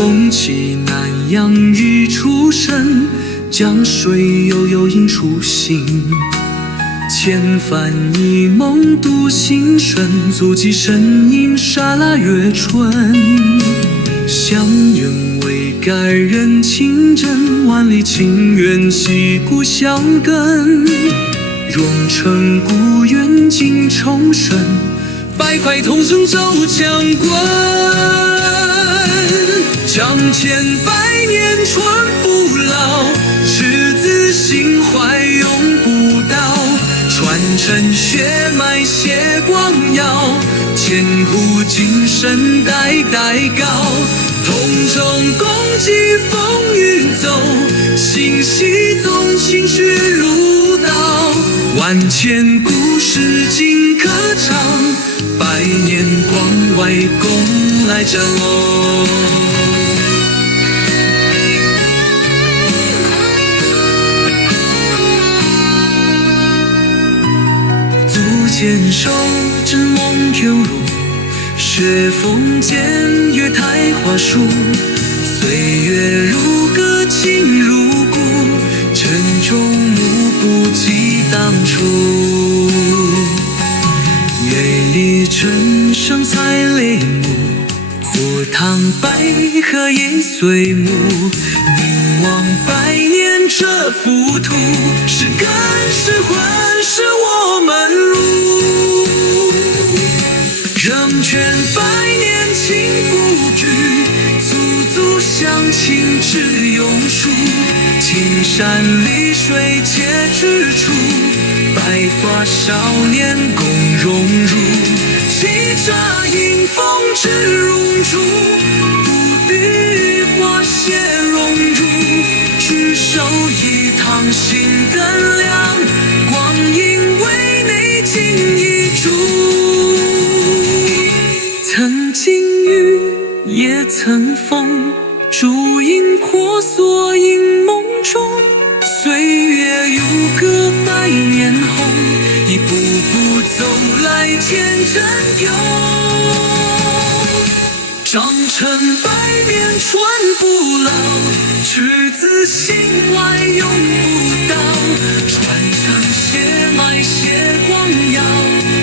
风起南阳日初升，江水悠悠映初心。千帆一梦独行深，足迹身影刹那月春。相约为感人情真，万里情缘系故乡根。荣成故园尽重生，百块同声奏强棍。将千百年传不老，赤子心怀永不倒。传承血脉写光耀，千古今生代代高。同舟共济风雨走，心系纵情绪如刀。万千故事尽歌唱，百年关外共来展望。牵手织梦游入，雪峰间月台花树。岁月如歌，情如故，沉重幕不及当初。月里春生采泪目，佛堂百合也随幕。凝望百年这浮屠，是根是魂是我们路。仍劝百年情不渝，足足相亲至永续。青山绿水皆知处，白发少年共荣辱。气茶迎风至如烛，不语花谢荣辱。举手一堂心更亮，光阴为内尽一炷。曾经雨，也曾风，烛影婆娑映梦中。岁月如歌百年红，一步步走来天真有。长成百年传不老，赤子心怀永不倒。传承血脉写光耀，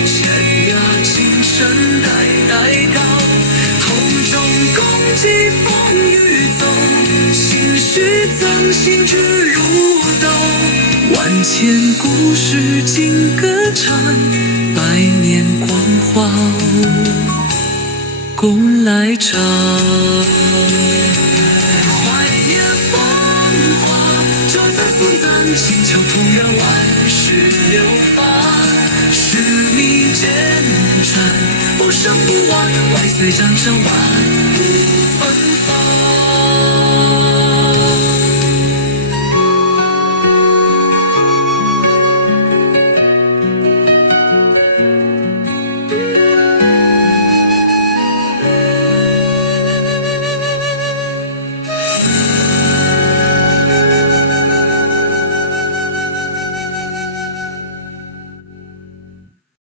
天涯情深代代高。同舟共济风雨走，心绪增心志如豆。万千故事尽歌唱，百年光华共来唱。怀念风华，这在风藏心桥，突然万世流芳。使命坚缠，不胜不忘，万岁掌声万古芬芳。